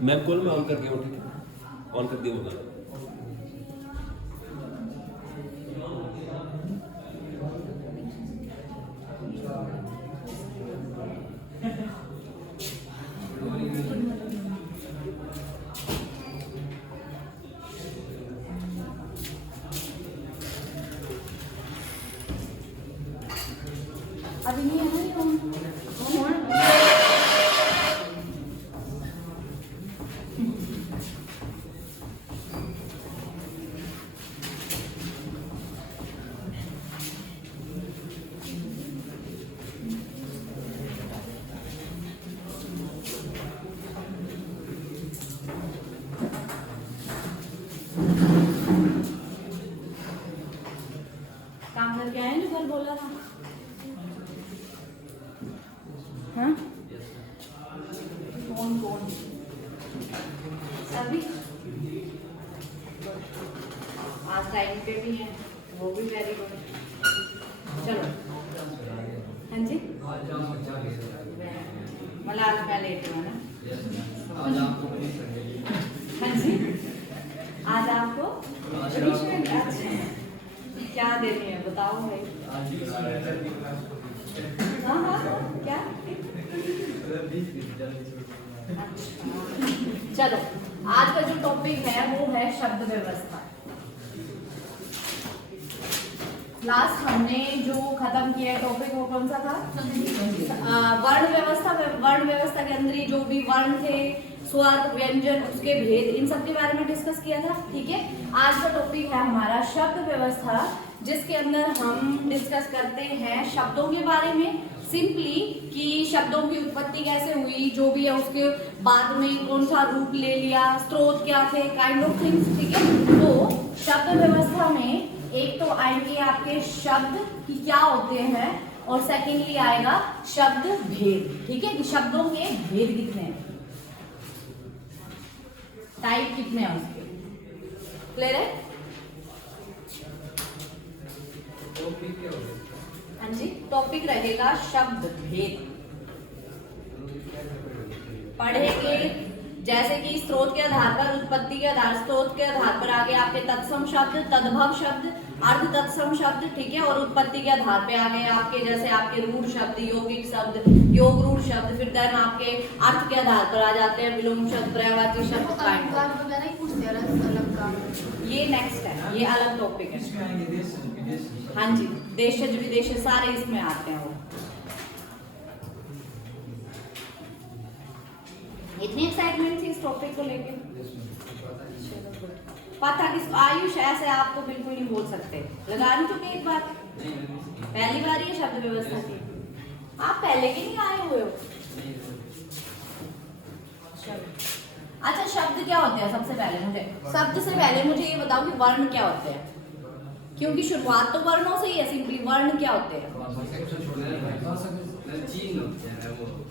Ma'am call में on करके वो, ठीक है, ऑन कर दिया होगा। अभी नहीं है ना ये काम करके आए जो कल बोला था। हाँ कौन कौन सभी आज टाइम पे भी है, वो भी वेरी गुड। चलो हाँ जी, मतलब आज मैं लेट हूँ ना। हाँ जी, आज आपको क्या देनी है बताओ भाई। हाँ हाँ क्या, चलो आज का जो टॉपिक है वो है शब्द व्यवस्था। लास्ट हमने जो खत्म किया टॉपिक वो कौन सा था? वर्ण व्यवस्था। वर्ण व्यवस्था के अंदर जो भी वर्ण थे, स्वर, व्यंजन, उसके भेद, इन सब के बारे में डिस्कस किया था। ठीक है, आज का टॉपिक है हमारा शब्द व्यवस्था, जिसके अंदर हम डिस्कस करते हैं शब्दों के बारे में, सिंपली कि शब्दों की उत्पत्ति कैसे हुई, जो भी है उसके बाद में कौन सा रूप ले लिया, स्रोत क्या थे, काइंड ऑफ थिंग्स। ठीक है, तो शब्द व्यवस्था में एक तो आएंगे आपके शब्द कि क्या होते हैं, और सेकेंडली आएगा शब्द भेद। ठीक है, कि शब्दों के भेद कितने हैं, टाइप कितने हैं उसके। क्लियर है? हाँ जी, टॉपिक रहेगा शब्द भेद। पढ़ेंगे जैसे कि स्रोत के आधार पर, उत्पत्ति के आधार, स्रोत के आधार पर आगे आपके तत्सम शब्द, तद्भव शब्द, अर्ध तत्सम शब्द। ठीक है, और उत्पत्ति के आधार पे आ गए आपके जैसे आपके रूढ़ शब्द, यौगिक शब्द, योग रूढ़ शब्द। फिर देन आपके अर्थ के आधार पर आ जाते हैं विलोम शब्द, पर्यायवाची शब्द। ये नेक्स्ट है, ये अलग टॉपिक है। हाँ जी, देशज विदेश सारे इसमें आते हैं। वो इतनी एक्साइटमेंट थी इस टॉपिक को लेके, पता किस आयुष ऐसे आप तो बिल्कुल नहीं बोल सकते। लगा नहीं चुके एक बार, पहली बार ये शब्द व्यवस्था की, आप पहले के नहीं आए हुए हो। अच्छा, शब्द क्या होते हैं? सबसे पहले मुझे ये बताओ कि वर्ण क्या होते हैं, क्योंकि शुरुआत तो वर्णों से ही है। सिंपली वर्ण क्या होते हैं?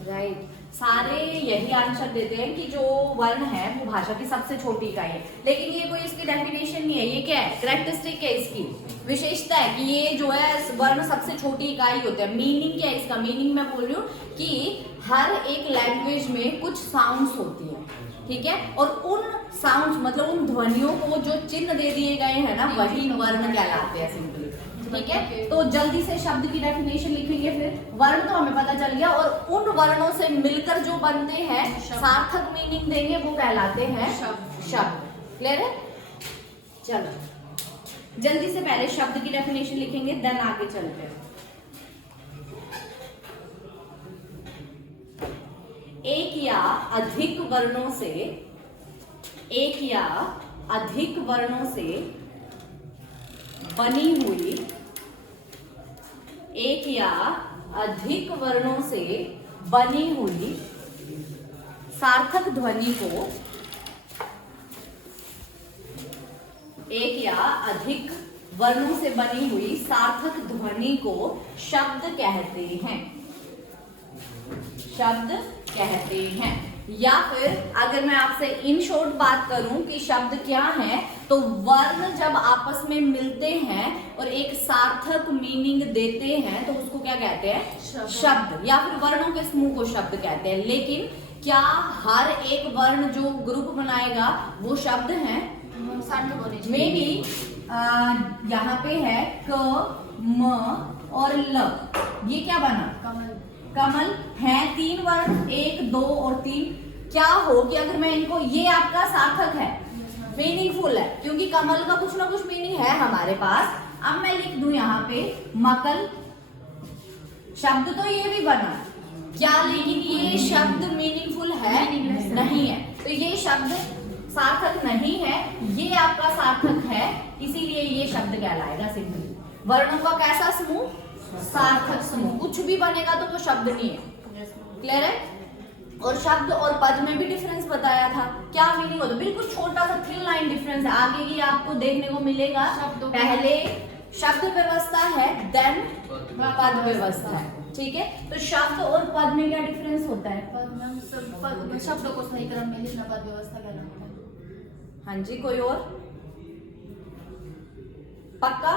राइट, सारे यही आंसर देते हैं कि जो वर्ण है वो भाषा की सबसे छोटी इकाई है। लेकिन ये कोई इसकी डेफिनेशन नहीं है, ये क्या है? कैरेक्टरिस्टिक है, इसकी विशेषता है कि ये जो है वर्ण सबसे छोटी इकाई होते हैं। मीनिंग क्या है इसका? मीनिंग मैं बोल रही हूँ कि हर एक लैंग्वेज में कुछ साउंड्स होती है। ठीक है, और उन साउंड्स मतलब उन ध्वनियों को जो चिन्ह दे दिए गए हैं ना, वही वर्ण कहलाते हैं सिंपली। ठीक है, तो जल्दी से शब्द की डेफिनेशन लिखेंगे। फिर वर्ण तो हमें पता चल गया, और उन वर्णों से मिलकर जो बनते हैं, सार्थक मीनिंग देंगे, वो कहलाते हैं शब्द। क्लियर है? चलो जल्दी से पहले शब्द की डेफिनेशन लिखेंगे, देन आगे चलते हैं। एक या अधिक वर्णों से, एक या अधिक वर्णों से बनी हुई, एक या अधिक वर्णों से बनी हुई सार्थक ध्वनि को, एक या अधिक वर्णों से बनी हुई सार्थक ध्वनि को शब्द कहते हैं। शब्द कहते हैं। या फिर अगर मैं आपसे इन शॉर्ट बात करूं कि शब्द क्या है, तो वर्ण जब आपस में मिलते हैं और एक सार्थक मीनिंग देते हैं तो उसको क्या कहते हैं? शब्द। या फिर वर्णों के समूह को शब्द कहते हैं। लेकिन क्या हर एक वर्ण जो ग्रुप बनाएगा वो शब्द है? मे बी यहाँ पे है क, म और ल, ये क्या बना? कमल है। 3 वर्ण, 1 2 और 3। क्या हो कि अगर मैं इनको, ये आपका सार्थक है, मीनिंगफुल है, क्योंकि कमल का कुछ ना कुछ मीनिंग है हमारे पास। अब मैं लिख दूं यहाँ पे मकल, शब्द तो ये भी बना क्या, लेकिन ये शब्द मीनिंगफुल है नहीं है, तो ये शब्द सार्थक नहीं है, ये आपका सार्थक है, इसीलिए ये शब्द कहलाएगा सिंपली। वर्णों का कैसा समूह? सार्थक समूह। कुछ भी बनेगा तो वो शब्द नहीं है। क्लियर है? और शब्द और पद में भी डिफरेंस बताया था, क्या मीनिंग होता है, बिल्कुल छोटा सा थिन लाइन डिफरेंस है। आगे ही आपको देखने को मिलेगा, पहले शब्द व्यवस्था है, देन पद व्यवस्था है। ठीक है, तो शब्द और पद में क्या डिफरेंस होता है? शब्दों को सही क्रम में लिखना पद व्यवस्था कहलाता है। हाँ जी, कोई और? पक्का?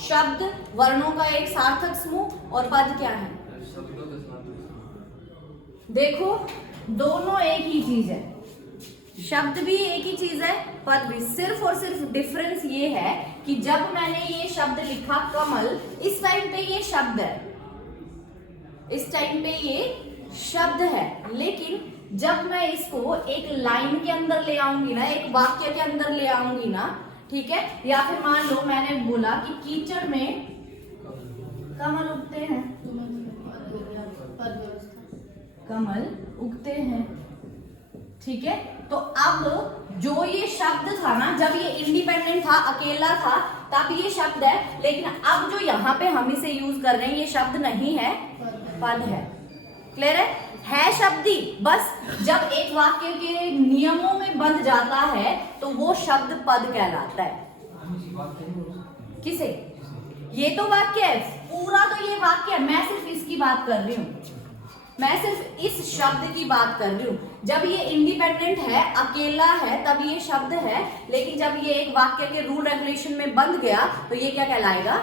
शब्द वर्णों का एक सार्थक समूह और पद क्या है? देखो, दोनों एक ही चीज है, शब्द भी एक ही चीज है, पद भी। सिर्फ और सिर्फ डिफरेंस ये है कि जब मैंने ये शब्द लिखा कमल, इस टाइम पे ये शब्द है, इस टाइम पे ये शब्द है, लेकिन जब मैं इसको एक लाइन के अंदर ले आऊंगी ना, एक वाक्य के अंदर ले आऊंगी ना, ठीक है, या फिर मान लो मैंने बोला कि कीचड़ में कमल उगते हैं, कमल उगते हैं, ठीक है। तो अब जो ये शब्द था ना, जब ये इंडिपेंडेंट था, अकेला था, तब ये शब्द है, लेकिन अब जो यहाँ पे हम इसे यूज कर रहे हैं, ये शब्द नहीं है, पद है। क्लियर है शब्दी, बस जब एक वाक्य के नियमों में बंध जाता है तो वो शब्द पद कहलाता है। किसे? ये तो वाक्य है, पूरा तो ये वाक्य है, मैं सिर्फ इसकी बात कर रही हूँ, मैं सिर्फ इस शब्द की बात कर रही हूँ। जब ये इंडिपेंडेंट है, अकेला है, तब ये शब्द है, लेकिन जब ये एक वाक्य के रूल रेगुलेशन में बंध गया तो ये क्या कहलाएगा?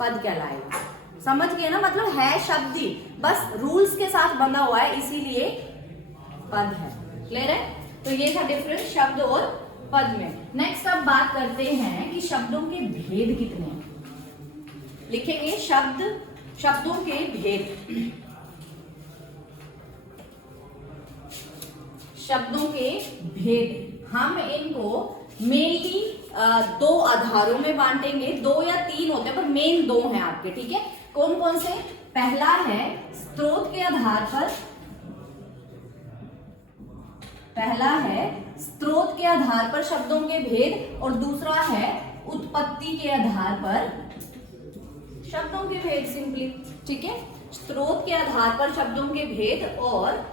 पद कहलाएगा। समझ गए ना? मतलब है शब्दी, बस रूल्स के साथ बंधा हुआ है, इसीलिए पद है। क्लियर है? तो ये था डिफरेंस शब्द और पद में। नेक्स्ट अब बात करते हैं कि शब्दों के भेद कितने हैं। लिखेंगे शब्दों के भेद। शब्दों के भेद हम इनको मेनली 2 आधारों में बांटेंगे, 2 या 3 होते हैं, पर मेन 2 हैं आपके। ठीक है, कौन कौन से? पहला है स्रोत के आधार पर, पहला है स्रोत के आधार पर शब्दों के भेद, और दूसरा है उत्पत्ति के आधार पर शब्दों के भेद। सिंपली, ठीक है, स्रोत के आधार पर शब्दों के भेद, और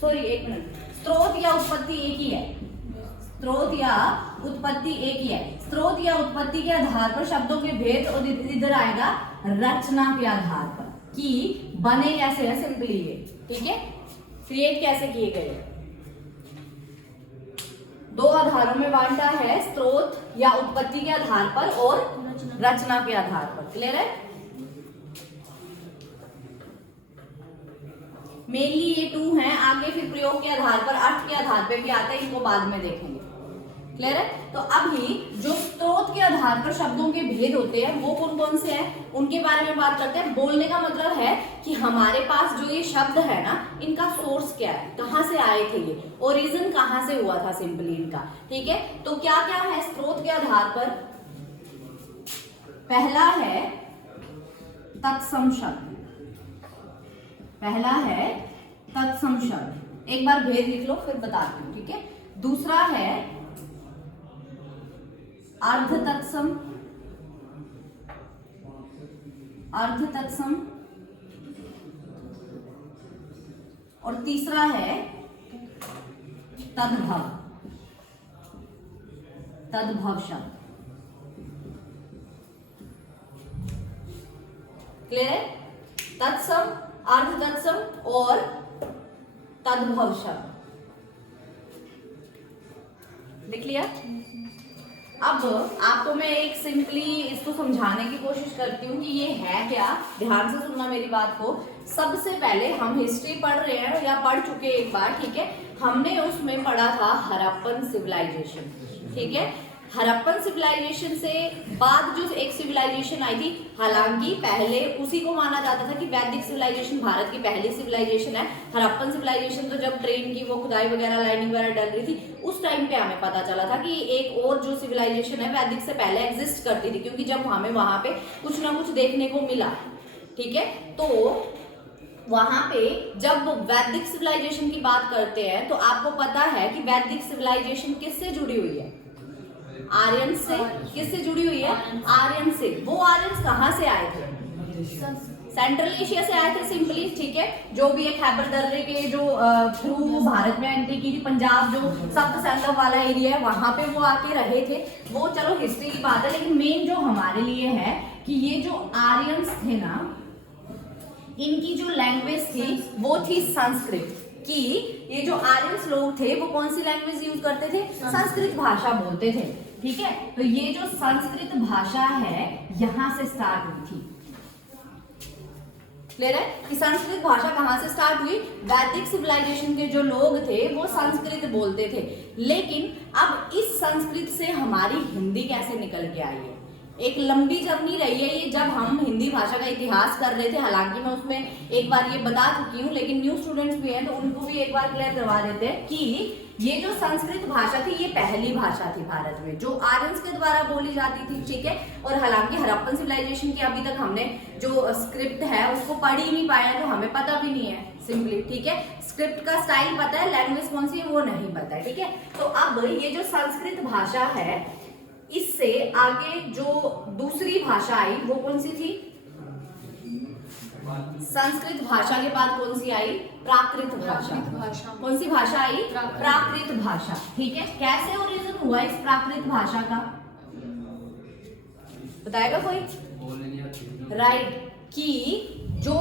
सॉरी एक मिनट, स्रोत या उत्पत्ति एक ही है, स्रोत या उत्पत्ति एक ही है। स्रोत या उत्पत्ति के आधार पर शब्दों के भेद, और इधर आएगा रचना के आधार पर, कि बने कैसे है सिंपली ये। ठीक है, क्रिएट कैसे किए गए। 2 आधारों में बांटा है, स्रोत या उत्पत्ति के आधार पर और रचना के आधार पर। क्लियर है? मेनली ये 2 हैं, आगे फिर प्रयोग के आधार पर, अर्थ के आधार पर भी आता है, इनको बाद में देखेंगे। क्लियर है? तो अभी जो स्रोत के आधार पर शब्दों के भेद होते हैं वो कौन कौन से हैं, उनके बारे में बात करते हैं। बोलने का मतलब है कि हमारे पास जो ये शब्द है ना, इनका सोर्स क्या है, कहां से आए थे, ये ओरिजिन कहां से हुआ था सिंपली इनका। ठीक है, तो क्या क्या है स्रोत के आधार पर? पहला है तत्सम शब्द, पहला है तत्सम शब्द। एक बार भेद लिख लो फिर बताती हूँ। ठीक है, दूसरा है अर्ध तत्सम, अर्ध तत्सम, और तीसरा है तद्भव, तद्भव शब्द। क्लियर है? तत्सम, अर्ध तत्सम और तद्भव शब्द लिख लिया। अब आपको मैं एक सिंपली इसको समझाने की कोशिश करती हूँ कि ये है क्या। ध्यान से सुनना मेरी बात को। सबसे पहले हम हिस्ट्री पढ़ रहे हैं या पढ़ चुके एक बार, ठीक है। हमने उसमें पढ़ा था हड़प्पन सिविलाइजेशन, ठीक है। हड़प्पन सिविलाइजेशन से बाद जो एक सिविलाइजेशन आई थी, हालांकि पहले उसी को माना जाता था कि वैदिक सिविलाइजेशन भारत की पहली सिविलाइजेशन है। हड़प्पन सिविलाइजेशन तो जब ट्रेन की वो खुदाई वगैरह लाइनिंग वगैरह डल रही थी, उस टाइम पे हमें पता चला था कि एक और जो सिविलाइजेशन है वैदिक से पहले एग्जिस्ट करती थी, क्योंकि जब हमें वहां पे कुछ ना कुछ देखने को मिला, ठीक है। तो वहां पे जब वैदिक सिविलाइजेशन की बात करते हैं तो आपको पता है कि वैदिक सिविलाइजेशन किससे जुड़ी हुई है? आर्यन से। किससे जुड़ी हुई है? आर्यन से। वो आर्यंस कहाँ से आए थे? सेंट्रल एशिया से आए थे सिंपली, ठीक है। जो भी एक खैबर दर्रे के जो थ्रू भारत में एंट्री की थी, पंजाब जो सप्त संगम वाला एरिया है वहां पे वो आके रहे थे। वो चलो हिस्ट्री की बात है, लेकिन मेन जो हमारे लिए है कि ये जो आर्यंस थे ना, इनकी जो लैंग्वेज थी वो थी संस्कृत। कि ये जो आर्यंस लोग थे वो कौन सी लैंग्वेज यूज करते थे? संस्कृत भाषा बोलते थे, ठीक है। तो ये जो संस्कृत भाषा है यहां से स्टार्ट हुई थी। क्लियर है कि संस्कृत भाषा कहां से स्टार्ट हुई? वैदिक सिविलाइजेशन के जो लोग थे वो संस्कृत बोलते थे, लेकिन अब इस संस्कृत से हमारी हिंदी कैसे निकल के आई है? एक लंबी जर्नी रही है ये। जब हम हिंदी भाषा का इतिहास कर रहे थे, हालांकि मैं उसमें एक बार ये बता चुकी हूँ, लेकिन न्यू स्टूडेंट्स भी हैं तो उनको भी एक बार क्लियर करवा देते हैं कि ये जो संस्कृत भाषा थी ये पहली भाषा थी भारत में जो आर्यंस के द्वारा बोली जाती थी, ठीक है। और हालांकि हड़प्पन सिविलाइजेशन की अभी तक हमने जो स्क्रिप्ट है उसको पढ़ ही नहीं पाया, तो हमें पता भी नहीं है सिंपली, ठीक है। स्क्रिप्ट का स्टाइल पता है, लैंग्वेज कौन सी है वो नहीं पता है, ठीक है। तो अब ये जो संस्कृत भाषा है, इससे आगे जो दूसरी भाषा आई वो कौन सी थी? संस्कृत भाषा के बाद कौन सी आई? प्राकृत भाषा। कौन सी भाषा आई? प्राकृत भाषा, ठीक है। कैसे ओरिजिन हुआ इस प्राकृत भाषा का? बताएगा कोई? राइट। कि जो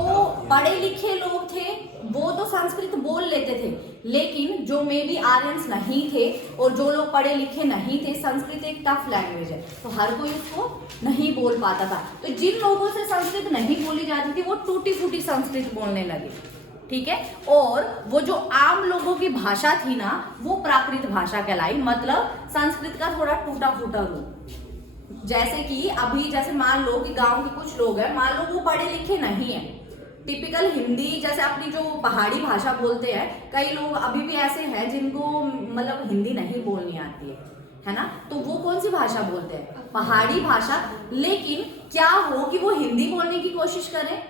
पढ़े लिखे लोग थे वो तो संस्कृत बोल लेते थे, लेकिन जो मे बी आर्यंस नहीं थे और जो लोग पढ़े लिखे नहीं थे, संस्कृत एक टफ लैंग्वेज है तो हर कोई उसको नहीं बोल पाता था। तो जिन लोगों से संस्कृत नहीं बोली जाती थी वो टूटी फूटी संस्कृत बोलने लगे, ठीक है। और वो जो आम लोगों की भाषा थी ना वो प्राकृत भाषा कहलाई, मतलब संस्कृत का थोड़ा टूटा फूटा रूप। जैसे कि अभी जैसे मान लो कि गांव के कुछ लोग हैं, मान लो वो पढ़े लिखे नहीं है, टिपिकल हिंदी जैसे अपनी जो पहाड़ी भाषा बोलते हैं, कई लोग अभी भी ऐसे हैं जिनको मतलब हिंदी नहीं बोलनी आती है ना, तो वो कौन सी भाषा बोलते हैं? पहाड़ी भाषा। लेकिन क्या हो कि वो हिंदी बोलने की कोशिश करें,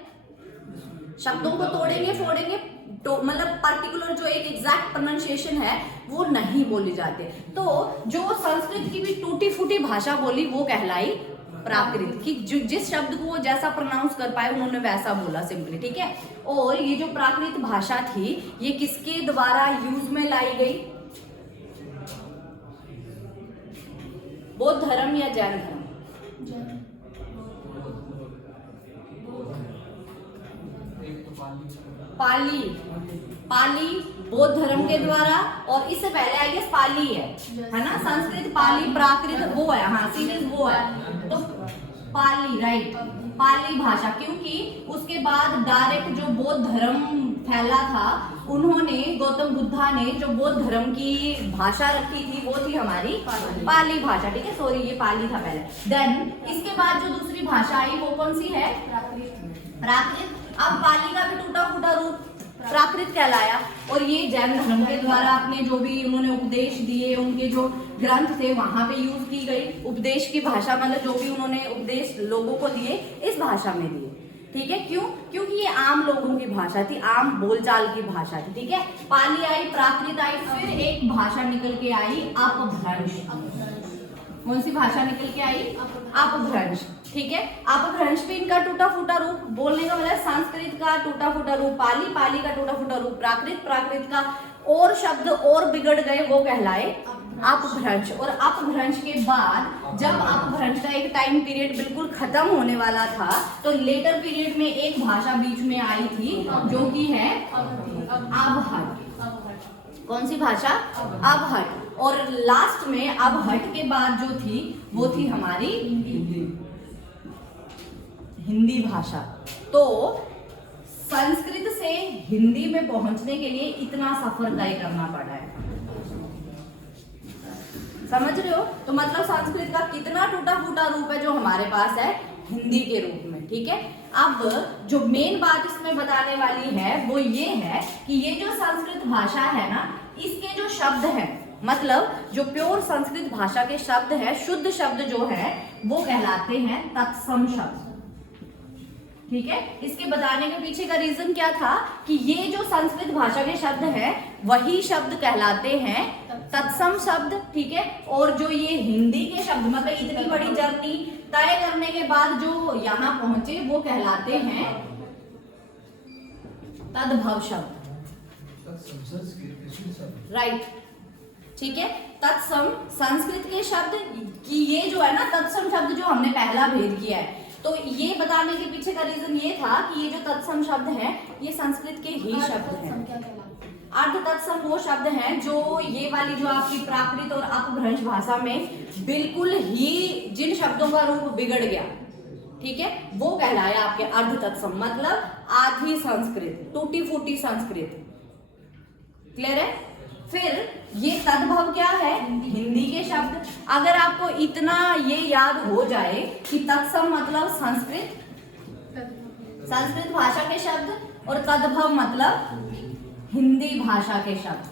शब्दों को तोड़ेंगे फोड़ेंगे, तो मतलब पर्टिकुलर जो एक एग्जैक्ट प्रोनाउंसिएशन है वो नहीं बोली जाते। तो जो संस्कृत की भी टूटी फूटी भाषा बोली वो कहलाई प्राकृत, कि जिस शब्द को वो जैसा प्रोनाउंस कर पाए उन्होंने वैसा बोला सिंपली, ठीक है। और ये जो प्राकृत भाषा थी ये किसके द्वारा यूज में लाई गई? बौद्ध धर्म या जैन धर्म? पाली बौद्ध धर्म के द्वारा, और इससे पहले आई गेस पाली है ना। संस्कृत पाली प्राकृत वो है, हाँ सीरीज वो है, तो पाली, राइट, पाली भाषा। क्योंकि उसके बाद डायरेक्ट जो बौद्ध धर्म फैला था, उन्होंने गौतम बुद्धा ने जो बौद्ध धर्म की भाषा रखी थी वो थी हमारी पाली भाषा, ठीक है। सॉरी ये पाली था पहले। देन इसके बाद जो दूसरी भाषा आई वो कौन सी है? प्राकृत। अब पाली का भी टूटा फूटा रूप प्राकृत कहलाया, और ये जैन धर्म के द्वारा अपने जो भी उन्होंने उपदेश दिए, उनके जो ग्रंथ थे वहां पे यूज की गई उपदेश की भाषा, मतलब जो भी उन्होंने उपदेश लोगों को दिए इस भाषा में दिए, ठीक है। क्यों? क्योंकि ये आम लोगों की भाषा थी, आम बोलचाल की भाषा थी, ठीक है। पाली आई, प्राकृत आई, फिर एक भाषा निकल के आई अपभ्रंश। कौन सी भाषा निकल के आई? अपभ्रंश, ठीक है। अपभ्रंश भी इनका टूटा फूटा रूप, बोलने का मतलब संस्कृत का टूटा फूटा रूप पाली, पाली का टूटा फूटा रूप प्राकृत, प्राकृत का और शब्द और बिगड़ गए वो कहलाए अपभ्रंश। और अपभ्रंश के बाद जब अपभ्रंश का एक टाइम पीरियड बिल्कुल खत्म होने वाला था, तो लेटर पीरियड में एक भाषा बीच में आई थी जो कि है अवहट। कौन सी भाषा? अवहट। और लास्ट में अवहट के बाद जो थी वो थी हमारी हिंदी भाषा। तो संस्कृत से हिंदी में पहुंचने के लिए इतना सफर तय करना पड़ा है, समझ रहे हो? तो मतलब संस्कृत का कितना टूटा फूटा रूप है जो हमारे पास है हिंदी के रूप में, ठीक है। अब जो मेन बात इसमें बताने वाली है वो ये है कि ये जो संस्कृत भाषा है ना, इसके जो शब्द हैं, मतलब जो प्योर संस्कृत भाषा के शब्द है, शुद्ध शब्द जो है वो कहलाते हैं तत्सम शब्द, ठीक है। इसके बताने के पीछे का रीजन क्या था कि ये जो संस्कृत भाषा के शब्द है वही शब्द कहलाते हैं तत्सम शब्द, ठीक है। और जो ये हिंदी के शब्द, मतलब इतनी बड़ी जर्नी तय करने के बाद जो यहाँ पहुंचे वो कहलाते हैं तद्भव शब्द, राइट, ठीक है। तत्सम संस्कृत के शब्द की ये जो है ना तत्सम शब्द जो हमने पहला भेद किया है, तो ये बताने के पीछे का रीजन ये था कि ये जो तत्सम शब्द है ये संस्कृत के ही शब्द हैं। अर्ध तत्सम वो शब्द हैं जो ये वाली जो आपकी प्राकृत और अपभ्रंश भाषा में बिल्कुल ही जिन शब्दों का रूप बिगड़ गया, ठीक है, वो कहलाया आपके अर्ध तत्सम, मतलब आधी संस्कृत, टूटी फूटी संस्कृत, क्लियर है। फिर ये तद्भव क्या है, हिंदी के शब्द। अगर आपको इतना ये याद हो जाए कि तत्सम मतलब संस्कृत भाषा के शब्द और तद्भव मतलब हिंदी भाषा के शब्द,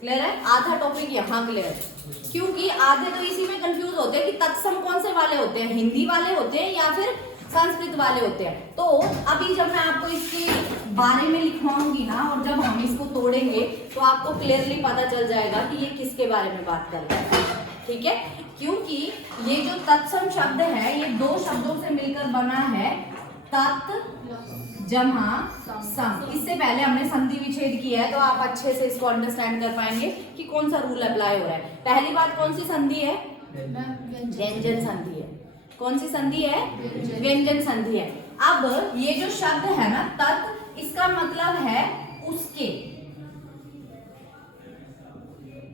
क्लियर है। आधा टॉपिक यहाँ क्लियर है, क्योंकि आधे तो इसी में कंफ्यूज होते हैं कि तत्सम कौन से वाले होते हैं, हिंदी वाले होते हैं या फिर संस्कृत वाले होते हैं। तो अभी जब मैं आपको इसके बारे में लिखवाऊंगी ना और जब हम इसको तोड़ेंगे तो आपको क्लियरली पता चल जाएगा कि ये किसके बारे में बात कर रहे हैं, ठीक है। क्योंकि ये जो तत्सम शब्द है ये दो शब्दों से मिलकर बना है, तत् जमा सम। इससे पहले हमने संधि विच्छेद किया है तो आप अच्छे से इसको अंडरस्टैंड कर पाएंगे कि कौन सा रूल अप्लाई हो रहा है। पहली बात कौन सी संधि है, व्यंजन संधि है। कौन सी संधि है, व्यंजन संधि है। अब ये जो शब्द है ना तत्, इसका मतलब है उसके,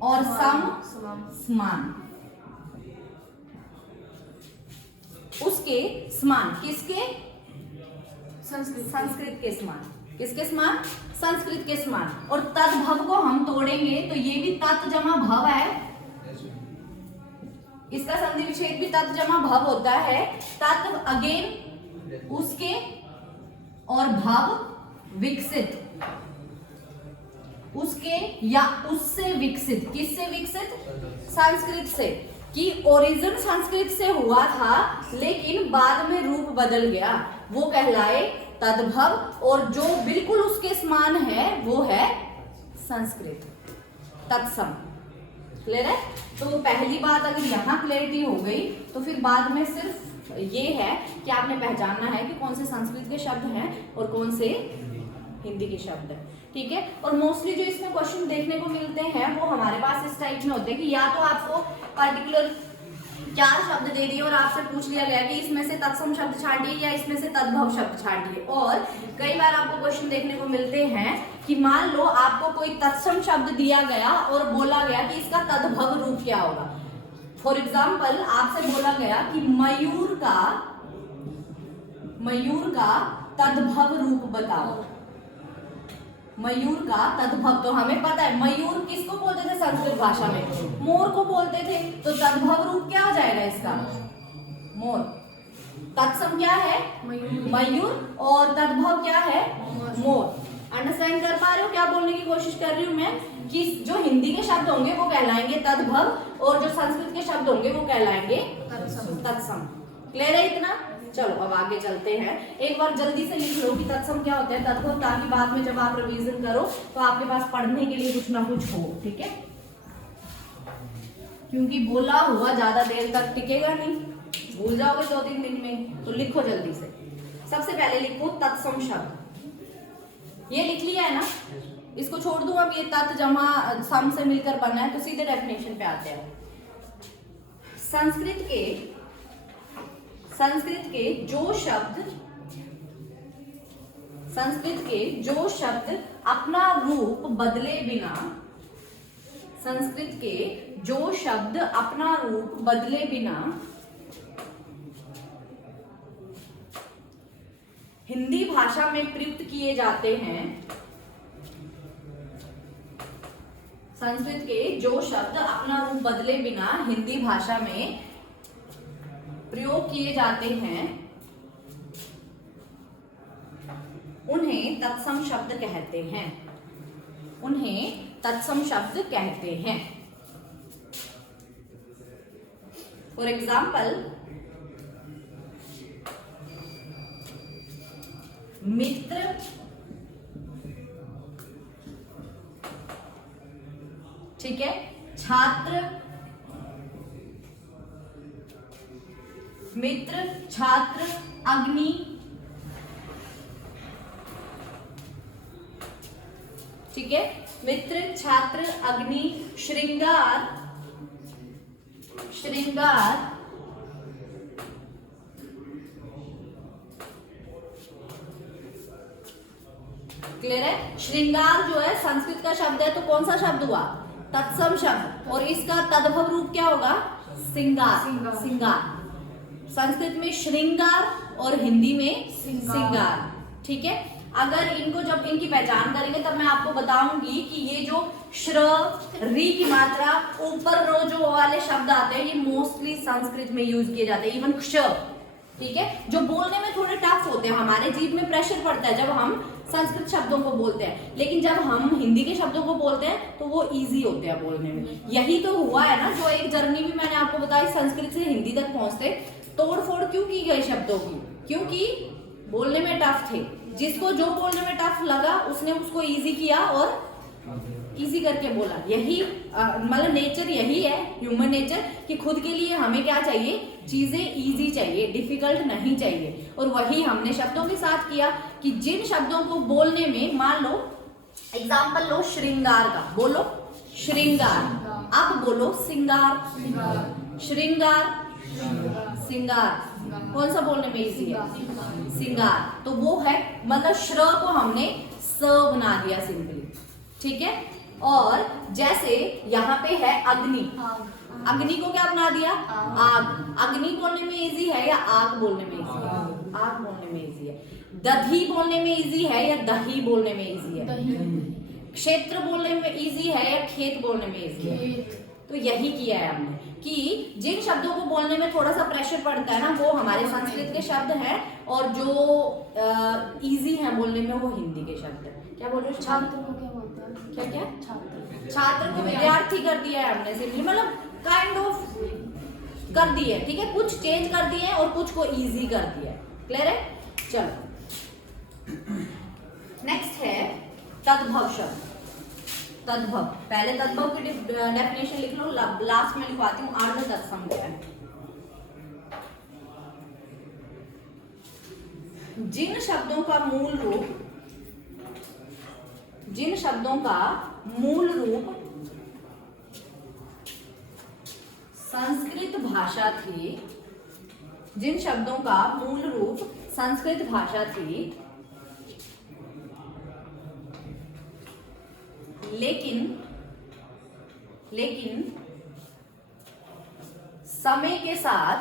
और सम समान, उसके समान, किसके, संस्कृत के समान, किसके समान, संस्कृत के समान। और तद्भव को हम तोड़ेंगे तो ये भी तत् जमा भव है, इसका संधि विच्छेद भी तत् जमा भव होता है। तत् अगेन उसके और भव विकसित, उसके या उससे विकसित, किससे विकसित, संस्कृत से, कि ओरिजिन संस्कृत से हुआ था लेकिन बाद में रूप बदल गया, वो कहलाए तद्भव। और जो बिल्कुल उसके समान है वो है संस्कृत, तत्सम, क्लियर है। तो पहली बात अगर यहाँ क्लैरिटी हो गई तो फिर बाद में सिर्फ ये है कि आपने पहचानना है कि कौन से संस्कृत के शब्द हैं और कौन से हिंदी के शब्द हैं, ठीक है। और मोस्टली जो इसमें क्वेश्चन देखने को मिलते हैं वो हमारे पास इस टाइप में होते हैं कि या तो आपको पर्टिकुलर 4 शब्द दे दिए और आपसे पूछ लिया गया कि इसमें से तत्सम शब्द छांटिए या इसमें से तद्भव शब्द छांटिए। और कई बार आपको क्वेश्चन देखने को मिलते हैं कि मान लो आपको कोई तत्सम शब्द दिया गया और बोला गया कि इसका तद्भव रूप क्या होगा। फॉर एग्जाम्पल आपसे बोला गया कि मयूर का तद्भव रूप बताओ, मयूर का तद्भव। तो हमें पता है मयूर किसको बोलते थे संस्कृत भाषा में, मोर को बोलते थे। तो तद्भव रूप क्या हो जाएगा इसका, मोर। तत्सम क्या है, मयूर, और तद्भव क्या है, मोर। अंडरस्टैंड कर पा रहे हो क्या बोलने की कोशिश कर रही हूँ मैं, कि जो हिंदी के शब्द होंगे वो कहलाएंगे तद्भव और जो संस्कृत के शब्द होंगे वो कहलाएंगे तत्सम। क्लियर है इतना? चलो अब आगे चलते हैं। एक बार जल्दी से लिख लो कि तत्सम क्या होता है, तद्भव, ताकि बाद में जब आप रिवीजन करो तो आपके पास पढ़ने के लिए कुछ ना कुछ हो, ठीक है। क्योंकि बोला हुआ ज्यादा देर तक टिकेगा नहीं, भूल जाओगे 2-3 दिन में। तो लिखो जल्दी से। सबसे पहले लिखो तत्सम शब्द, ये लिख लिया है ना, इसको छोड़ दूं। अब ये तत् जमा सम से मिलकर बना है तो सीधे डेफिनेशन पे आते हैं। संस्कृत के जो शब्द अपना रूप बदले बिना, संस्कृत के जो शब्द अपना रूप बदले बिना हिंदी भाषा में प्रयुक्त किए जाते हैं, संस्कृत के जो शब्द अपना रूप बदले बिना हिंदी भाषा में प्रयोग किए जाते हैं उन्हें तत्सम शब्द कहते हैं, उन्हें तत्सम शब्द कहते हैं। फॉर एग्जाम्पल, मित्र, ठीक है, छात्र, मित्र, छात्र, अग्नि, ठीक है, मित्र, छात्र, अग्नि, श्रृंगार, श्रृंगार, क्लियर है। श्रृंगार जो है संस्कृत का शब्द है, तो कौन सा शब्द हुआ? तत्सम शब्द। और इसका तद्भव रूप क्या होगा? सिंगार, सिंगार। संस्कृत में श्रृंगार और हिंदी में सिंगार, ठीक है। अगर इनको जब इनकी पहचान करेंगे तब मैं आपको बताऊंगी कि ये जो श्र, री की मात्रा ऊपर रो जो वाले शब्द आते हैं ये मोस्टली संस्कृत में यूज किए जाते हैं, इवन क्ष, ठीक है, जो बोलने में थोड़े टफ होते हैं, हमारे जीभ में प्रेशर पड़ता है जब हम संस्कृत शब्दों को बोलते हैं, लेकिन जब हम हिंदी के शब्दों को बोलते हैं तो वो इजी होते हैं बोलने में। यही तो हुआ है ना, जो एक जर्नी भी मैंने आपको बताई संस्कृत से हिंदी तक पहुंचते, तोड़ फोड़ क्यों की गई शब्दों की? क्योंकि बोलने में टफ थे। जिसको जो बोलने में टफ लगा उसने उसको इजी किया और इजी करके बोला। यही मतलब नेचर यही है, ह्यूमन नेचर, कि खुद के लिए हमें क्या चाहिए? चीजें इजी चाहिए, डिफिकल्ट नहीं चाहिए। और वही हमने शब्दों के साथ किया कि जिन शब्दों को बोलने में, मान लो एग्जाम्पल लो श्रृंगार का, बोलो श्रृंगार, अब बोलो सिंगार, श्रृंगार, सिंगार, कौन सा बोलने में इजी है? सिंगार। तो वो है, मतलब श्र को हमने स बना दिया सिंपली, ठीक है। और जैसे यहाँ पे है अग्नि, अग्नि को क्या बना दिया? आग। अग्नि बोलने में इजी है या आग बोलने में इजी है? आग बोलने में इजी है। दधी बोलने में इजी है या दही बोलने में इजी है? क्षेत्र बोलने में इजी है या खेत बोलने में इजी है? तो यही किया है हमने कि जिन शब्दों को बोलने में थोड़ा सा प्रेशर पड़ता है ना, वो हमारे संस्कृत के शब्द हैं, और जो इजी है बोलने में वो हिंदी के शब्द हैं। क्या बोल रहे हो? छात्र को क्या बोलते हैं? क्या क्या? छात्र। छात्र को विद्यार्थी कर दिया है हमने सिंपली, मतलब काइंड ऑफ कर दिए, ठीक है, कुछ चेंज कर दिए और कुछ को इजी कर दिया। क्लियर है? चलो नेक्स्ट है तद्भव शब्द। तद्भव, पहले तद्भव की डेफिनेशन लिख लो, लास्ट में लिखवाती हूँ आर्ध तत्सम क्या है। जिन शब्दों का मूल रूप, जिन शब्दों का मूल रूप संस्कृत भाषा थी, जिन शब्दों का मूल रूप संस्कृत भाषा थी, लेकिन समय के साथ,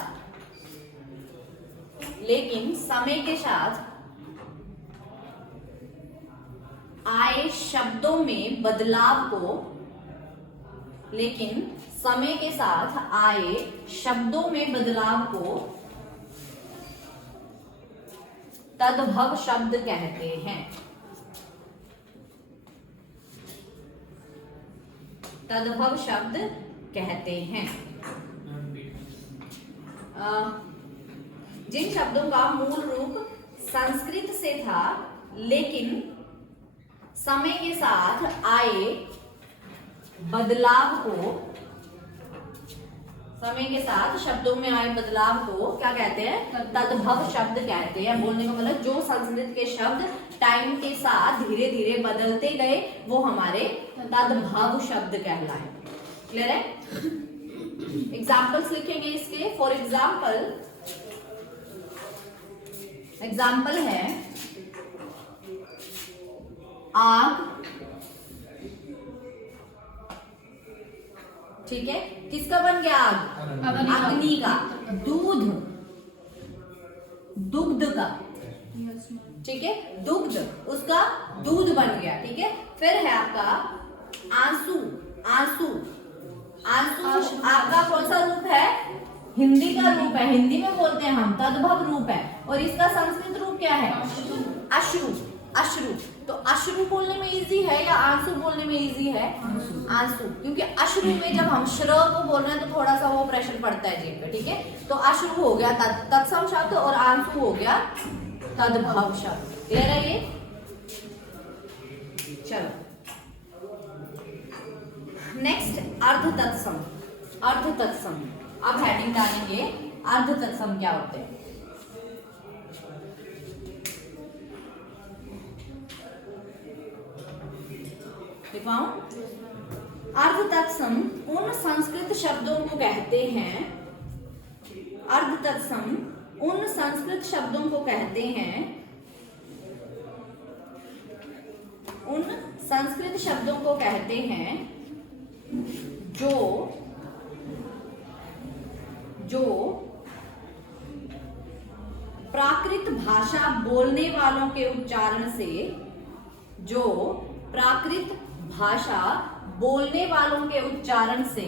आए शब्दों में बदलाव को, लेकिन समय के साथ आए शब्दों में बदलाव को तद्भव शब्द कहते हैं। तद्भव शब्द कहते हैं। जिन शब्दों का मूल रूप संस्कृत से था, लेकिन समय के साथ आए बदलाव को, समय के साथ शब्दों में आए बदलाव को क्या कहते हैं? तद्भव शब्द कहते हैं। बोलने का मतलब जो संस्कृत के शब्द टाइम के साथ धीरे धीरे बदलते गए वो हमारे तद्भव शब्द कहलाए। क्लियर है? एग्जाम्पल्स लिखेंगे इसके। फॉर एग्जाम्पल है आग, ठीक है, किसका बन गया आग? अग्नि का। दूध, दुग्ध का, ठीक है, दुग्ध उसका दूध बन गया, ठीक है। फिर है आपका आंसू, आंसू, आंसू आपका कौन सा रूप है? हिंदी का रूप है, हिंदी में बोलते हैं हम, तद्भव रूप है। और इसका संस्कृत रूप क्या है? अश्रु, अश्रु। तो अश्रु बोलने में इजी है या आंसू बोलने में इजी है? आंसू, क्योंकि अश्रु में जब हम श्र को बोल रहे हैं तो थोड़ा सा वो प्रेशर पड़ता है जीभ पे, ठीक है। तो अश्रु हो गया तत्सम शब्द और आंसू हो गया तद्भव शब्द। क्लियर है ये? चलो नेक्स्ट अर्ध तत्सम, अर्ध तत्सम। अब हेडिंग डालेंगे अर्ध तत्सम क्या होते हैं। अर्ध तत्सम उन संस्कृत शब्दों को कहते हैं, अर्ध तत्सम उन संस्कृत शब्दों को कहते हैं, उन संस्कृत शब्दों को कहते हैं जो प्राकृत भाषा बोलने वालों के उच्चारण से, जो प्राकृत भाषा बोलने वालों के उच्चारण से,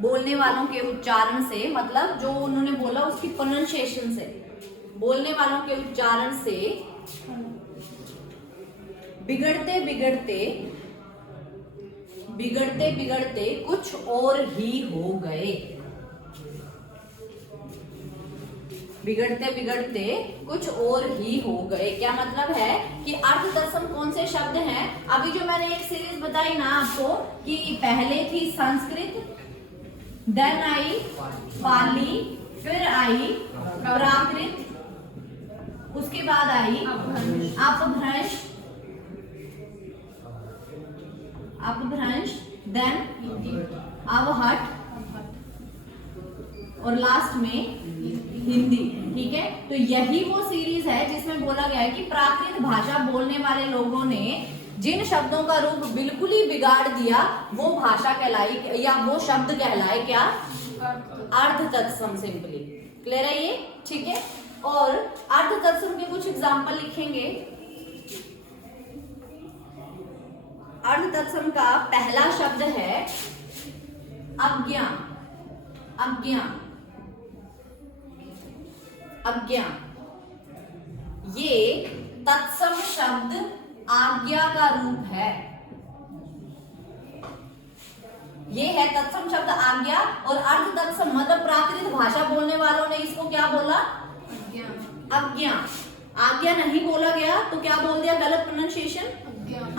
बोलने वालों के उच्चारण से मतलब जो उन्होंने बोला उसकी प्रोनाउंसिएशन से, बोलने वालों के उच्चारण से बिगड़ते बिगड़ते बिगड़ते बिगड़ते कुछ और ही हो गए, बिगड़ते बिगड़ते कुछ और ही हो गए। क्या मतलब है कि अर्ध तत्सम कौन से शब्द हैं? अभी जो मैंने एक सीरीज बताई ना आपको कि पहले थी संस्कृत, देन आई पाली, फिर आई प्राकृत, उसके बाद आई अपभ्रंश, अपभ्रंश, देन अवहट और लास्ट में हिंदी, ठीक है। तो यही वो सीरीज है जिसमें बोला गया है कि प्राकृत भाषा बोलने वाले लोगों ने जिन शब्दों का रूप बिल्कुल ही बिगाड़ दिया वो भाषा कहलाई या वो शब्द कहलाए क्या? अर्ध तत्सम। सिंपली क्लियर है ये? ठीक है। और अर्ध तत्सम के कुछ एग्जाम्पल लिखेंगे। अर्ध तत्सम का पहला शब्द है अज्ञा, अज्ञा, अज्ञा। ये तत्सम शब्द आज्ञा का रूप है, ये है तत्सम शब्द आज्ञा। और अर्ध तत्सम मतलब प्राकृत भाषा बोलने वालों ने इसको क्या बोला? अज्ञा। आज्ञा नहीं बोला गया तो क्या बोल दिया? गलत प्रोनाउंसिएशन,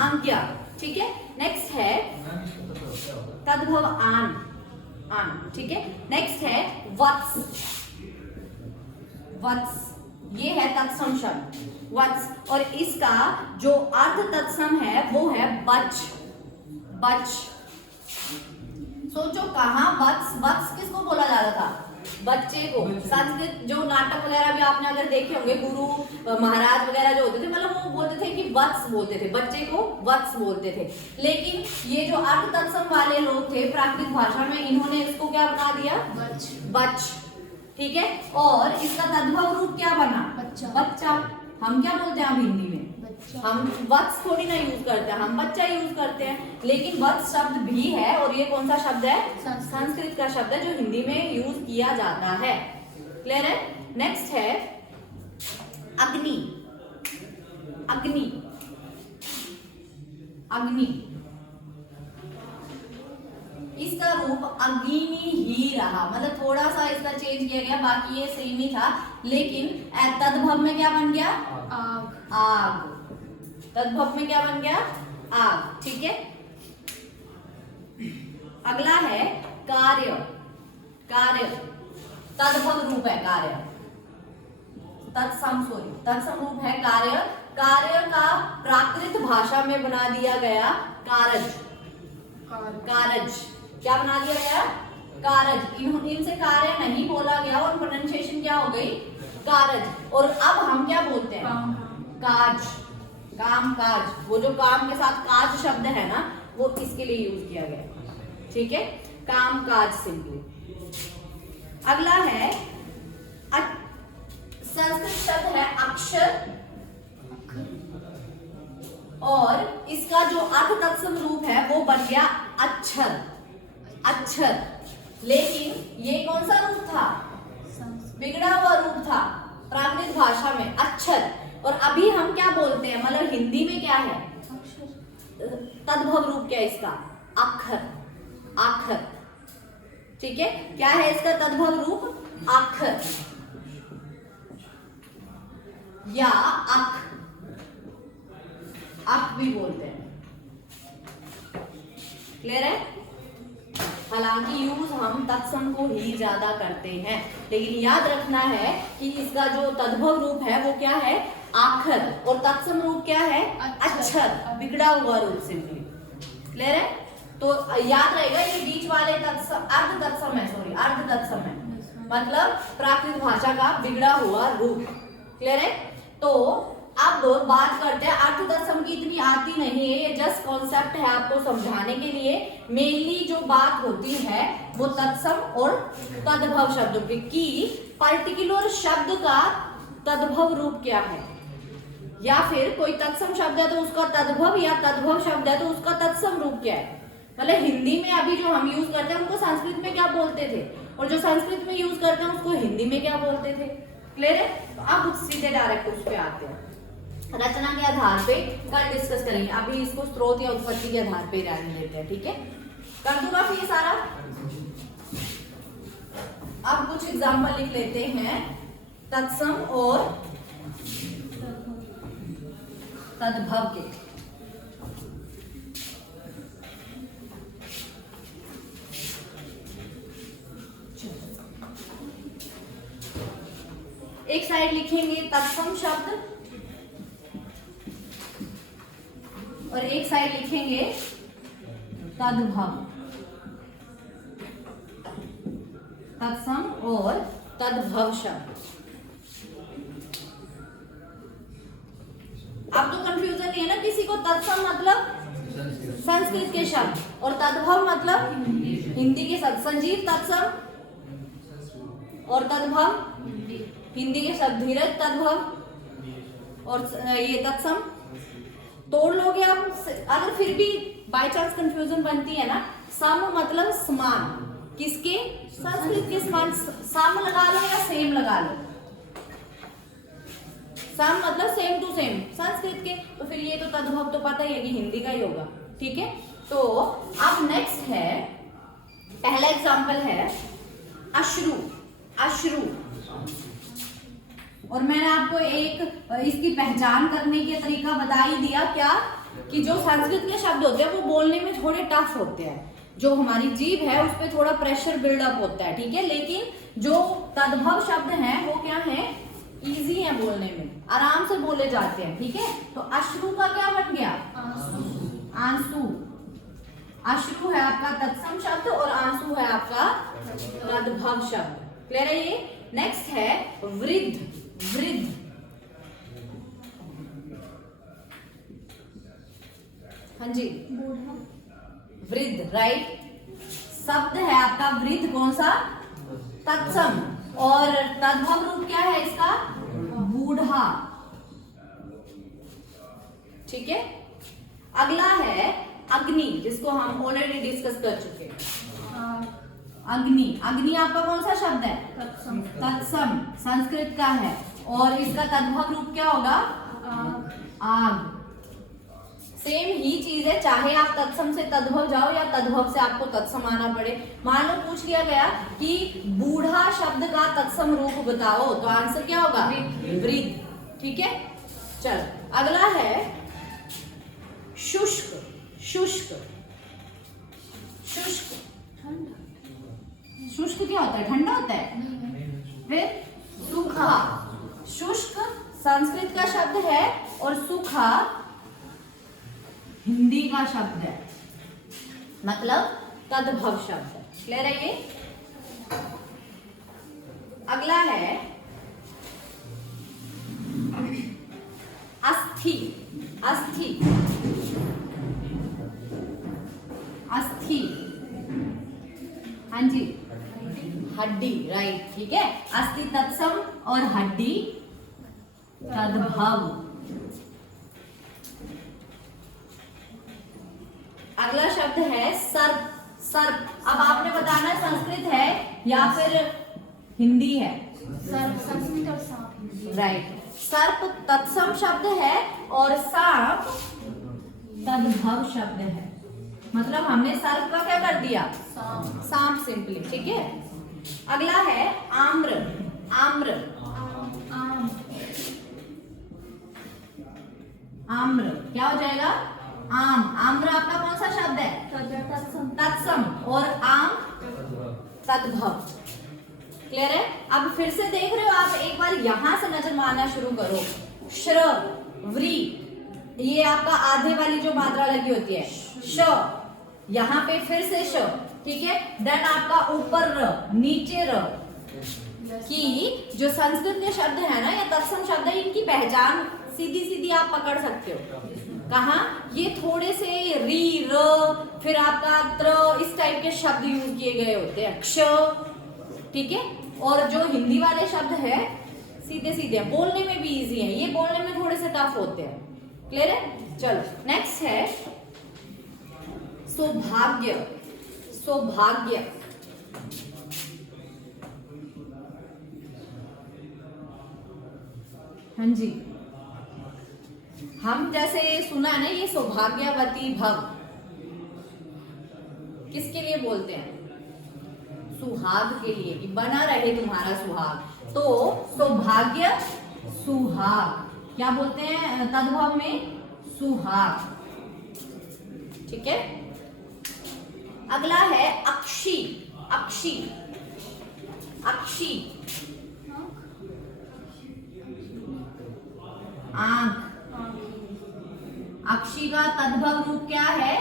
आज्ञा। ठीक है। नेक्स्ट है तद्भव आन, आन। ठीक है। नेक्स्ट है वत्स, वत्स। ये है तत्सम शब्द वत्स। और इसका जो अर्ध तत्सम है वो है बच, बच। सोचो कहाँ वत्स, वत्स किसको बोला जाता था? बच्चे को। संस्कृत जो नाटक वगैरह भी आपने अगर देखे होंगे, गुरु महाराज वगैरह जो होते थे मतलब वो बोलते थे कि वत्स बोलते थे, बच्चे को वत्स बोलते थे। लेकिन ये जो अर्ध तत्सम वाले लोग थे प्राकृत भाषा में, इन्होंने इसको क्या बना दिया? बच, बच। ठीक है। और इसका तद्भव रूप क्या बना? बच्चा, बच्चा। हम क्या बोलते हैं अब हिंदी में? हम वत्स थोड़ी ना यूज करते हैं, हम बच्चा यूज करते हैं। लेकिन वत्स शब्द भी है और ये कौन सा शब्द है? संस्कृत का शब्द है जो हिंदी में यूज किया जाता है। क्लियर है? नेक्स्ट है अग्नि, अग्नि, अग्नि। इसका रूप अग्नि ही रहा, मतलब थोड़ा सा इसका चेंज किया गया, बाकी ये सेम ही था। लेकिन तद्भव में क्या बन गया? आग, आग। तद्भव में क्या बन गया? आग। ठीक है। अगला है कार्य, कार्य। तद्भव रूप है कार्य, तत्सम सॉरी तत्सम रूप है कार्य। कार्य का प्राकृत भाषा में बना दिया गया कारज, कारज। क्या बना दिया गया? कारज। इनसे कार्य नहीं बोला गया और प्रोनाउंसिएशन क्या हो गई? कारज। और अब हम क्या बोलते हैं? काज, काम काज। वो जो काम के साथ काज शब्द है ना वो इसके लिए यूज किया गया। ठीक है। काम काज सिंपली। अगला है संस्कृत शब्द है अक्षर, और इसका जो अर्ध तत्सम रूप है वो बन गया अक्षर, अक्षर। लेकिन ये कौन सा रूप था? बिगड़ा हुआ रूप था प्राकृत भाषा में, अक्षर। और अभी हम क्या बोलते हैं, मतलब हिंदी में क्या है? तद्भव रूप क्या है इसका? अक्षर, अक्षर। ठीक है, क्या है इसका तद्भव रूप? अक्षर या अख, अख भी बोलते हैं। क्लियर है? हालांकि यूज हम तत्सम को ही ज्यादा करते हैं, लेकिन याद रखना है कि इसका जो तद्भव रूप है वो क्या है? आखर, और तत्सम रूप क्या है? अक्षर, बिगड़ा हुआ रूप सिंपली। क्लियर है? तो याद रहेगा ये बीच वाले तत्सम अर्ध तत्सम है, सॉरी अर्ध तत्सम है, मतलब प्राकृत भाषा का बिगड़ा हुआ रूप। क्लियर है? तो अब बात करते हैं, अर्थ तत्सम की इतनी आती नहीं है, ये जस्ट कॉन्सेप्ट है आपको समझाने के लिए। मेनली जो बात होती है वो तत्सम और तद्भव शब्दों की पर्टिकुलर शब्द का तद्भव रूप क्या है, या फिर कोई तत्सम शब्द है तो उसका तद्भव, या तद्भव शब्द है तो उसका तत्सम रूप क्या है। मतलब हिंदी में अभी जो हम यूज करते हैं उनको संस्कृत में क्या बोलते थे, और जो संस्कृत में यूज करते हैं उसको हिंदी में क्या बोलते थे। क्लियर है? तो अब सीधे डायरेक्ट उस पे आते हैं। रचना के आधार पे कल डिस्कस करेंगे, अभी इसको स्रोत या उत्पत्ति के आधार पे रहने देते हैं। ठीक है, कर दूंगा फिर सारा। अब कुछ एग्जाम्पल लिख लेते हैं तत्सम और तद्भव के। एक साइड लिखेंगे तत्सम शब्द और एक साइड लिखेंगे तद्भव, तत्सम और तद्भव शब्द। अब तो कंफ्यूजन नहीं है ना किसी को? तत्सम मतलब संस्कृत के शब्द और तद्भव मतलब हिंदी के शब्द। संजीव तत्सम और तद्भव हिंदी के शब्द। धीरज तद्भव और ये तत्सम। तोड़ लोगे आप। अगर फिर भी बाय चांस कंफ्यूजन बनती है ना, सम मतलब समान, किसके? संस्कृत के समान। सम लगा लो या सेम लगा लो, सम मतलब सेम टू सेम संस्कृत के, तो फिर ये तो तद्भव तो पता ही है कि हिंदी का ही होगा। ठीक है, तो अब नेक्स्ट है, पहला एग्जांपल है अश्रु, अश्रु। और मैंने आपको एक इसकी पहचान करने के तरीका बता ही दिया, क्या कि जो संस्कृत के शब्द होते हैं वो बोलने में थोड़े टफ होते हैं, जो हमारी जीभ है उस पर थोड़ा प्रेशर बिल्डअप होता है। ठीक है, लेकिन जो तद्भव शब्द हैं वो क्या है? इजी है बोलने में, आराम से बोले जाते हैं। ठीक है, तो अश्रु का क्या बन गया? आंसू। अश्रु है आपका तत्सम शब्द और आंसू है आपका तद्भव शब्द। क्लियर है ये? नेक्स्ट है वृद्ध, वृद्ध। हाँ जी, वृद्ध, राइट। शब्द है आपका वृद्ध, कौन सा? तत्सम। और तद्भव रूप क्या है इसका? बूढ़ा। ठीक है, अगला है अग्नि, जिसको हम ऑलरेडी डिस्कस कर चुके हैं। अग्नि, अग्नि आपका कौन सा शब्द है? तत्सम, संस्कृत का है, और इसका तद्भव रूप क्या होगा? आग। सेम ही चीज है, चाहे आप तत्सम से तद्भव जाओ या तद्भव से आपको तत्सम आना पड़े। मान लो पूछ लिया गया कि बूढ़ा शब्द का तत्सम रूप बताओ, तो आंसर क्या होगा? वृद्ध। ठीक है, चल अगला है शुष्क, शुष्क, शुष्क। शुष्क क्या होता है? ठंडा होता है। फिर सूखा। शुष्क संस्कृत का शब्द है और सूखा हिंदी का शब्द है, मतलब तद्भव शब्द है। क्लियर है ये? अगला है अस्थि, अस्थि, अस्थि। हाँ जी, हड्डी, राइट। ठीक है, अस्थि तत्सम और हड्डी तद्भव। अगला शब्द है सर्प। सर्प, अब आपने बताना है संस्कृत है या फिर हिंदी है। संस्कृत और सांप हिंदी। राइट। सर्प तत्सम शब्द है और सांप तद्भव शब्द है। मतलब हमने सर्प का क्या कर दिया, सांप। सांप सिंपली, ठीक है। अगला है आम्र। आम्र, आम। आम्र क्या हो जाएगा, आम। आम्र आपका कौन सा शब्द है, तत्सम। तत्सम, और आम तद्भव। क्लियर है। अब फिर से देख रहे हो आप, एक बार यहां से नजर मारना शुरू करो। श्र, व्री, ये आपका आधे वाली जो मात्रा लगी होती है, श, यहाँ पे फिर से श, ठीक है। देन आपका ऊपर र, नीचे र, कि जो संस्कृत के शब्द है ना, ये तत्सम शब्द है, इनकी पहचान सीधी सीधी आप पकड़ सकते हो। कहा, ये थोड़े से री, र, फिर आपका त्र, इस टाइप के शब्द यूज किए गए होते हैं, क्ष, ठीक है। और जो हिंदी वाले शब्द है सीधे सीधे, बोलने में भी इजी है, ये बोलने में थोड़े से टफ होते हैं। क्लियर है। चलो नेक्स्ट है सौभाग्य। सौभाग्य, हाँ जी, हम जैसे सुना है ना, ये सौभाग्यवती भव किसके लिए बोलते हैं, सुहाग के लिए, कि बना रहे तुम्हारा सुहाग। तो सौभाग्य, सुहाग, क्या बोलते हैं तद्भव में, सुहाग, ठीक है। अगला है अक्षी। अक्षी, अक्षी, आंख। अक्षी का तद्भव रूप क्या है,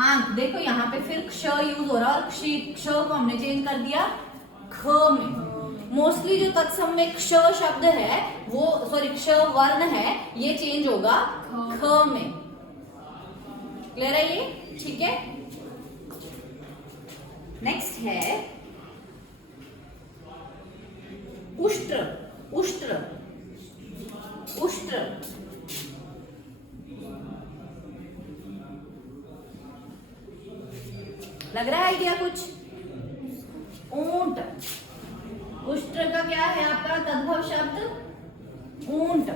आंख। देखो यहाँ पे फिर क्ष यूज हो रहा है, और क्ष को हमने चेंज कर दिया ख में। मोस्टली जो तत्सम में क्ष शब्द है वो, सॉरी क्ष वर्ण है, ये चेंज होगा ख में। क्लियर है ये, ठीक है। नेक्स्ट है उष्ट्र। उष्ट्र, उष्ट्र, लग रहा है आइडिया कुछ। ऊंट, उष्ट्र का क्या है आपका तद्भव शब्द, ऊंट।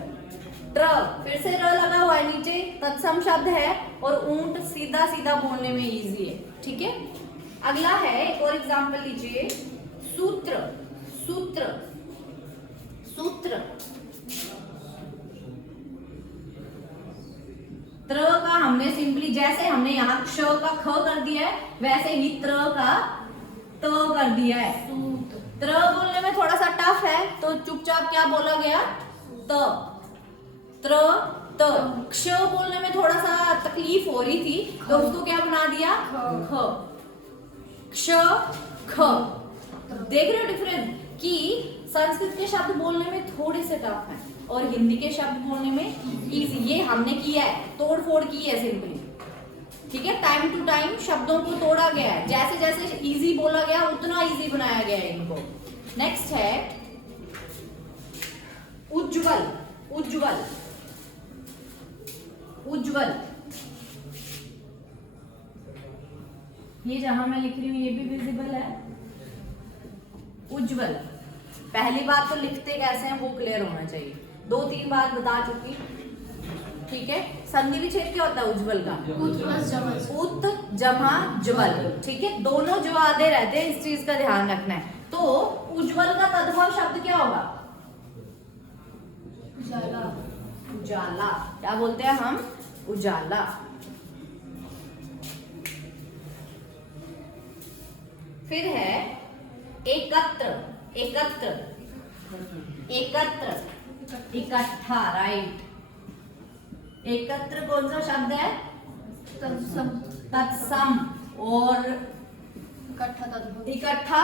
ट्र, फिर से र लगा हुआ है नीचे, तत्सम शब्द है, और ऊंट सीधा सीधा बोलने में इजी है, ठीक है। अगला है, एक और एग्जांपल लीजिए, सूत्र। सूत्र, सूत्र, त्र का हमने सिंपली, जैसे हमने यहाँ क्ष का ख कर दिया है, वैसे ही त्र का त कर दिया है। त्र बोलने में थोड़ा सा टफ है, तो चुपचाप क्या बोला गया, त, त्र, त। क्ष बोलने में थोड़ा सा तकलीफ हो रही थी, तो उसको क्या बना दिया, ख, क्ष, ख। देख रहे हो डिफरेंस, कि संस्कृत के शब्द बोलने में थोड़े से टफ हैं और हिंदी के शब्द बोलने में इजी। ये हमने किया है, तोड़ फोड़ की है सिंपली, ठीक है। टाइम टू टाइम शब्दों को तोड़ा गया है, जैसे जैसे इजी बोला गया उतना इजी बनाया गया है इनको। नेक्स्ट है उज्ज्वल। उज्ज्वल, उज्ज्वल, ये जहां मैं लिख रही हूँ ये भी विजिबल है। उज्ज्वल, पहली बात तो लिखते कैसे हैं वो क्लियर होना चाहिए, 2-3 बार बता चुकी, ठीक है। संधि विच्छेद क्या होता है उज्ज्वल का, उत प्लस जमज। उत जमा ज्वल, ठीक है। दोनों जो आधे रहते हैं, इस चीज का ध्यान रखना है। तो उज्ज्वल का तद्भव शब्द क्या होगा, उजाला। उजाला, क्या बोलते हैं हम, उजाला। फिर है एकत्र। एकत्र, एकत्र, इकट्ठा, राइट। एकत्र कौन सा शब्द है, तत्सम। तत्सम, और इकट्ठा तद्भव। इकट्ठा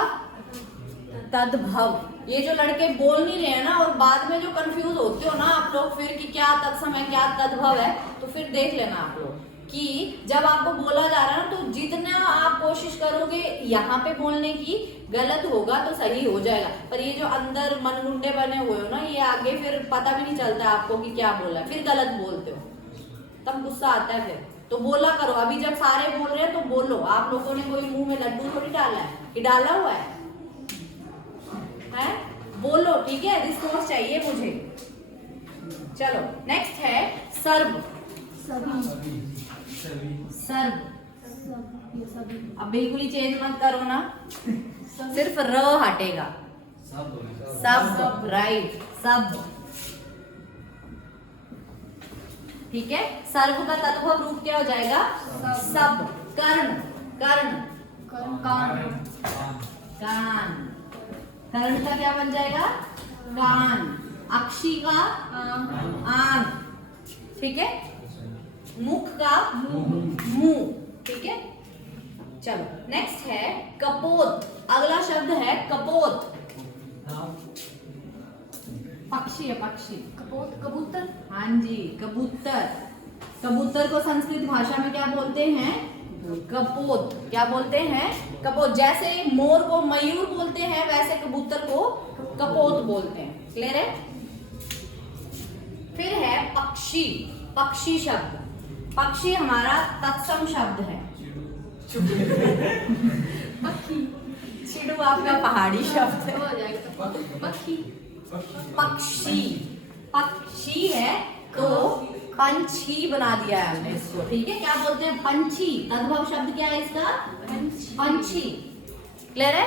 तद्भव। ये जो लड़के बोल नहीं रहे हैं ना, और बाद में जो कंफ्यूज होते हो ना आप लोग फिर कि क्या तत्सम है क्या तद्भव है, तो फिर देख लेना आप लोग कि जब आपको बोला जा रहा है ना, तो जितना आप कोशिश करोगे यहाँ पे बोलने की, गलत होगा तो सही हो जाएगा, पर ये जो अंदर मनमुंडे बने हुए हो ना, ये आगे फिर पता भी नहीं चलता आपको कि क्या बोला है, फिर गलत बोलते हो, तब गुस्सा आता है। फिर तो बोला करो, अभी जब सारे बोल रहे हैं तो बोलो। आप लोगों ने कोई मुंह में लड्डू थोड़ी डाला है कि डाला हुआ है? बोलो, ठीक है, रिस्पॉन्स चाहिए मुझे। चलो नेक्स्ट है सर्व। सर्व अब बिल्कुल ही चेंज मत करो ना, सिर्फ र हटेगा। सब, राइट, सब, ठीक है। सर्व का तत्व रूप क्या हो जाएगा? सब। कर्ण, कर्ण, कान, कान, कर्ण का क्या बन जाएगा? कान। अक्षी का आंख, ठीक है। मुख का मुंह, ठीक है। चलो नेक्स्ट है कपोत। अगला शब्द है कपोत। पक्षी है, पक्षी। कपोत, कबूतर। हाँ जी, कबूतर। कबूतर को संस्कृत भाषा में क्या बोलते हैं? कपोत। क्या बोलते हैं? कपोत। जैसे मोर को मयूर बोलते हैं, वैसे कबूतर को कपोत बोलते हैं। क्लियर है? फिर है पक्षी। पक्षी शब्द, पक्षी हमारा तत्सम शब्द है। पक्षी, चिड़ू आपका पहाड़ी शब्द है। हो जाएगा पक्षी। पक्षी, पक्षी है तो पंछी बना दिया है हमने इसको, ठीक है। क्या बोलते हैं? पंछी। तद्भव शब्द क्या है इसका? पंछी। क्लियर है?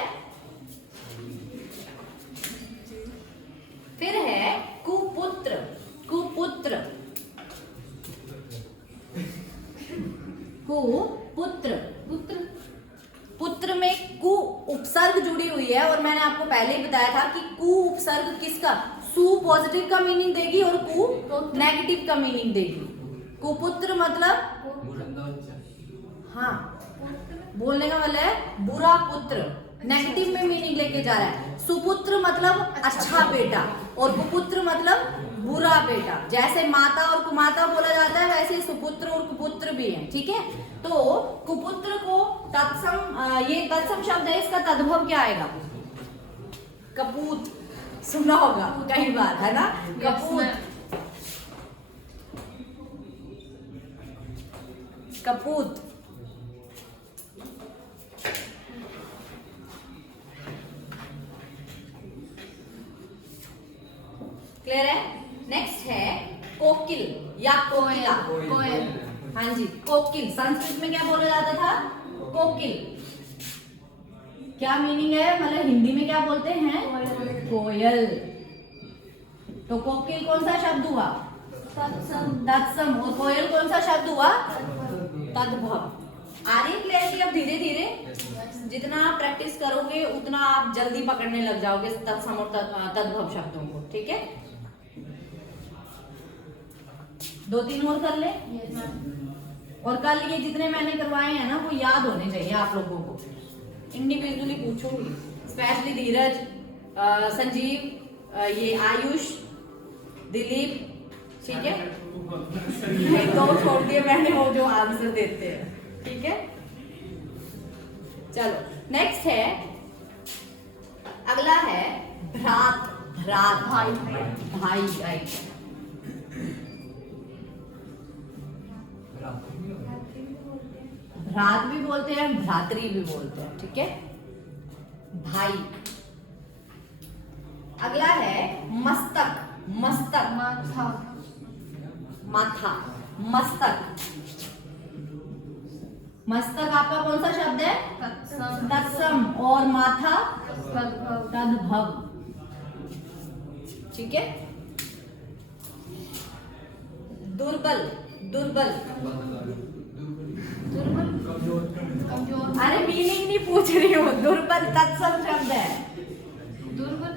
फिर है कुपुत्र। कुपुत्र, कुपुत्र, पुत्र। पुत्र में कु उपसर्ग जुड़ी हुई है, और मैंने आपको पहले ही बताया था कि कु उपसर्ग किसका? सु पॉजिटिव का मीनिंग देगी और कु नेगेटिव का मीनिंग देगी। कुपुत्र मतलब, हाँ, बोलने का मतलब है बुरा पुत्र, नेगेटिव में मीनिंग लेके जा रहा है। सुपुत्र मतलब अच्छा बेटा, और कुपुत्र मतलब बुरा बेटा। जैसे माता और कुमाता बोला जाता है, वैसे सुपुत्र और कुपुत्र भी है, ठीक है। तो कुपुत्र को तत्सम, ये तत्सम शब्द है, इसका तद्भव क्या आएगा? कपूत। सुना होगा कई बार, है ना? कपूत, कपूत। क्लियर है? नेक्स्ट है कोकिल या कोकिला। कोयल। हाँ जी, कोकिल। संस्कृत में क्या बोला जाता था? कोकिल। क्या मीनिंग है? मतलब हिंदी में क्या बोलते हैं? कोयल। तो कोकिल कौन सा शब्द हुआ? तत्सम। और कोयल कौन सा शब्द हुआ? तद्भव। आ रही क्लियरिटी? अब धीरे धीरे जितना आप प्रैक्टिस करोगे उतना आप जल्दी पकड़ने लग जाओगे तत्सम और तद्भव शब्दों को, ठीक है। 2-3 और कर ले, और कल ये जितने मैंने करवाए हैं ना, वो याद होने चाहिए आप लोगों को। इंडिविजुअली पूछूंगी, स्पेशली धीरज, संजीव, ये आयुष, दिलीप, ठीक है। एक 2 छोड़ दिए मैंने, वो जो आंसर देते हैं, ठीक है। चलो नेक्स्ट है, अगला है भ्रात। भ्रात, भाई, भाई, राइट। भ्रात भी बोलते हैं, भ्रातरी भी बोलते हैं, ठीक है। भाई। अगला है मस्तक। मस्तक, माथा, माथा, मस्तक। मस्तक आपका कौन सा शब्द है? तत्सम, तत्सम। और माथा तद्भव, तद्भव, ठीक है। दुर्बल। दुर्बल, दुर्बल, कमजोर। अरे मीनिंग नहीं पूछ रही हूँ, दुर्बल तत्सम शब्द है, दुर्बल,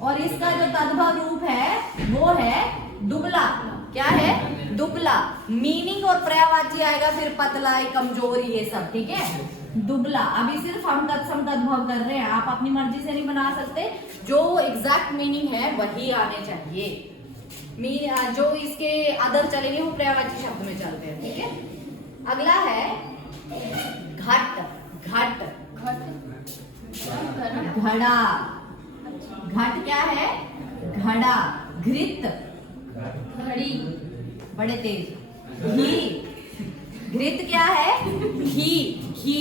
और इसका जो तद्भव रूप है वो है दुबला। क्या है? दुबला। मीनिंग और पर्यायवाची आएगा फिर पतला, कमजोर, ये सब, ठीक है। दुबला। अभी सिर्फ हम तत्सम तद्भव कर रहे हैं, आप अपनी मर्जी से नहीं बना सकते, जो एग्जैक्ट मीनिंग है वही आने चाहिए। जो इसके अदर चलेंगे वो पर्यायवाची शब्द में चलते हैं, ठीक है। अगला है घट, घट, घट घड़ा। घट क्या है? घड़ा। घृत, घड़ी बड़े तेज। घी, घृत क्या है? घी, घी।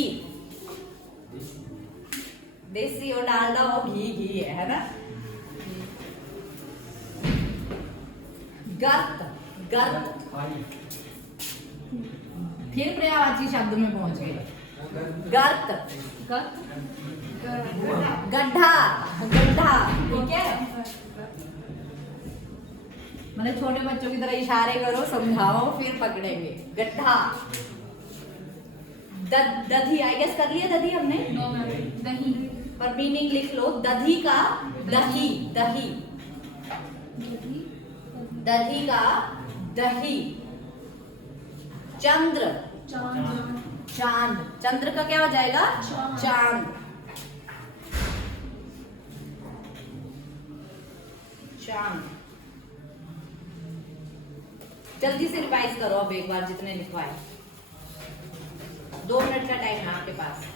देसी और डालडा और घी, घी है ना। गर्त, गर्त, फिर पर्यायवाची शब्द में पहुंच गए। गर्त, गड्ढा, गड्ढा, ठीक है। मतलब छोटे बच्चों की तरह इशारे करो, समझाओ, फिर पकड़ेंगे। गड्ढा। दधी, आई गेस कर लिया दधी हमने। दही पर मीनिंग लिख लो। दधी का दही, दही, दधी का दही। चंद्र, चांद चांद। चंद्र का क्या हो जाएगा? चांद। चांद। जल्दी से रिवाइज करो अब एक बार जितने लिखवाए। 2 मिनट का टाइम है आपके पास।